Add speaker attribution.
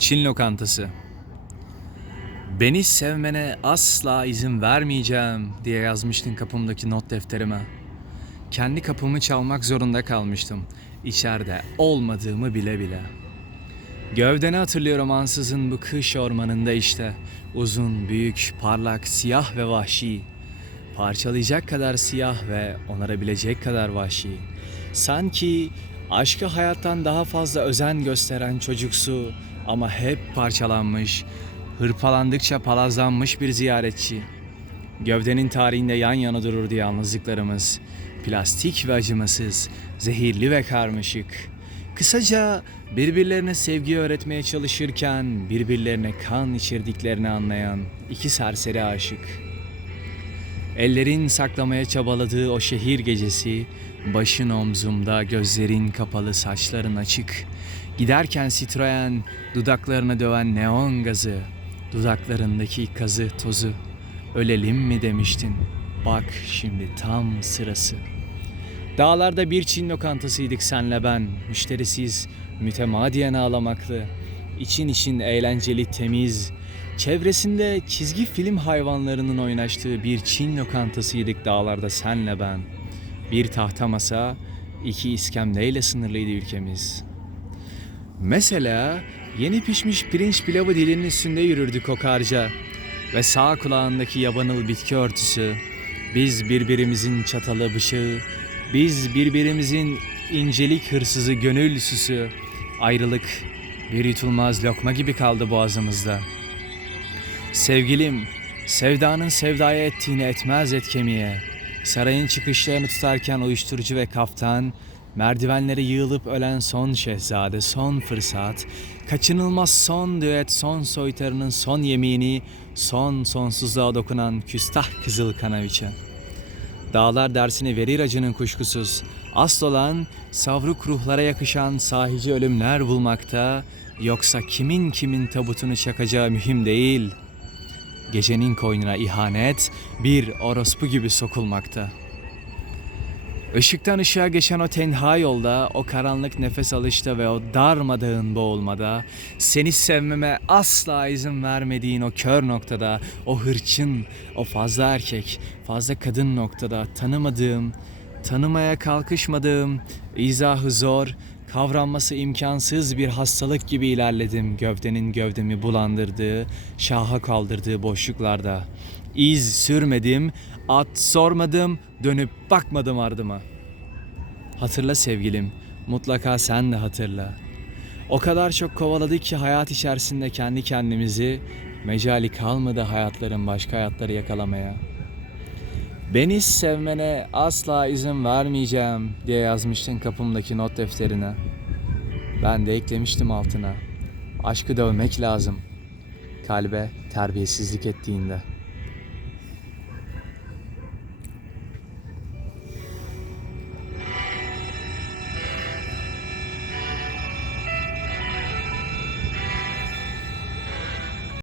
Speaker 1: Çin lokantası. Beni sevmene asla izin vermeyeceğim diye yazmıştın kapımdaki not defterime. Kendi kapımı çalmak zorunda kalmıştım. İçeride olmadığımı bile bile. Gövdeni hatırlıyorum ansızın bu kış ormanında işte. Uzun, büyük, parlak, siyah ve vahşi. Parçalayacak kadar siyah ve onarabilecek kadar vahşi. Sanki aşkı hayattan daha fazla özen gösteren çocuksu ama hep parçalanmış, hırpalandıkça palazlanmış bir ziyaretçi. Gövdenin tarihinde yan yana dururdu yalnızlıklarımız. Plastik ve acımasız, zehirli ve karmaşık. Kısaca birbirlerine sevgi öğretmeye çalışırken birbirlerine kan içirdiklerini anlayan iki serseri aşık. Ellerin saklamaya çabaladığı o şehir gecesi, başın omzumda, gözlerin kapalı, saçların açık. Giderken Citroen, dudaklarına döven neon gazı, dudaklarındaki kazı tozu. Ölelim mi demiştin? Bak şimdi tam sırası. Dağlarda bir Çin lokantasıydık senle ben, müşterisiz, mütemadiyen ağlamaklı. İçin için eğlenceli, temiz, çevresinde çizgi film hayvanlarının oynaştığı bir Çin lokantasıydık dağlarda senle ben. Bir tahta masa, iki iskemleyle sınırlıydı ülkemiz. Mesela yeni pişmiş pirinç pilavı dilinin üstünde yürürdük kokarca ve sağ kulağındaki yabanıl bitki örtüsü, biz birbirimizin çatalı bıçağı, biz birbirimizin incelik hırsızı gönül süsü, ayrılık bir yutulmaz lokma gibi kaldı boğazımızda. Sevgilim, sevdanın sevdaya ettiğini etmez et kemiğe. Sarayın çıkışlarını tutarken uyuşturucu ve kaftan, merdivenlere yığılıp ölen son şehzade, son fırsat, kaçınılmaz son düet, son soytarının son yemini, son sonsuzluğa dokunan küstah kızıl kanaviçe. Dağlar dersini verir acının kuşkusuz. Asıl olan savruk ruhlara yakışan sahici ölümler bulmakta, yoksa kimin kimin tabutunu çakacağı mühim değil. Gecenin koynuna ihanet bir orospu gibi sokulmakta. Işıktan ışığa geçen o tenha yolda, o karanlık nefes alışta ve o darmadağın boğulmada, seni sevmeme asla izin vermediğin o kör noktada, o hırçın, o fazla erkek, fazla kadın noktada tanımadığım, tanımaya kalkışmadığım, izahı zor, kavranması imkansız bir hastalık gibi ilerledim gövdenin gövdemi bulandırdığı, şaha kaldırdığı boşluklarda. İz sürmedim, at sormadım, dönüp bakmadım ardıma. Hatırla sevgilim, mutlaka sen de hatırla. O kadar çok kovaladık ki hayat içerisinde kendi kendimizi, mecali kalmadı hayatların başka hayatları yakalamaya. Beni sevmene asla izin vermeyeceğim diye yazmıştın kapımdaki not defterine. Ben de eklemiştim altına. Aşkı dövmek lazım. Kalbe terbiyesizlik ettiğinde.